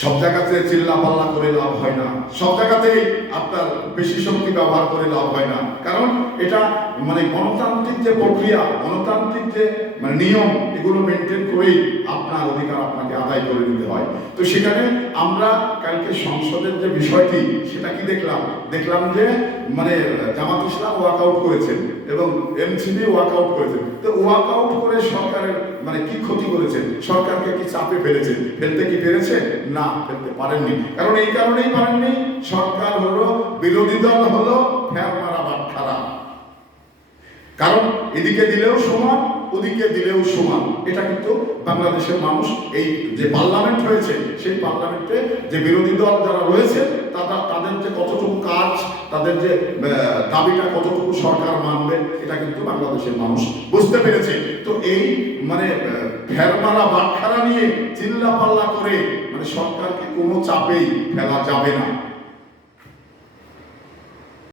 সব জায়গাতে চিল্লা পাল্লা করে লাভ হয় না, সব জায়গাতেই আপনার বেশি শক্তি ব্যবহার করে লাভ হয় না। কারণ এটা মানে গণতান্ত্রিক যে প্রক্রিয়া, গণতান্ত্রিক যে মানে নিয়ম, এগুলো মেনটেন করেই আপনার অধিকার আপনাকে আদায় করে নিতে হয়। তো সেখানে আমরা কালকে সংসদের যে বিষয়টি, সেটা কি দেখলাম যে মানে জামাত ইসলাম ওয়াকআউট করেছেন এবং এনসিপি ওয়াকআউট করেছেন। তো ওয়াকআউট করে সরকারের মানে কি ক্ষতি করেছেন? সরকারকে কি চাপে ফেলেছেন? ফেলতে কি পেরেছে? না, ফেলতে পারেননি। কারণ এই কারণেই পারেননি, সরকার হলো, বিরোধী দল হলো ফের মারা বাটখারা। কারণ এদিকে দিলেও সমান, ওদিকে দিলেও সমান। এটা কিন্তু বাংলাদেশের মানুষ, এই যে পার্লামেন্ট হয়েছে, সেই পার্লামেন্টে যে বিরোধী দল যারা রয়েছে তাদের যে কতটুকু কাজ, তাদের যে দাবিটা কতটুকু সরকার মানবে, এটা কিন্তু বাংলাদেশের মানুষ বুঝতে পেরেছে। তো এই মানে ফেরমারা বাটখারা নিয়ে চিল্লা পাল্লা করে মানে সরকারকে কোনো চাপেই ফেলা যাবে না।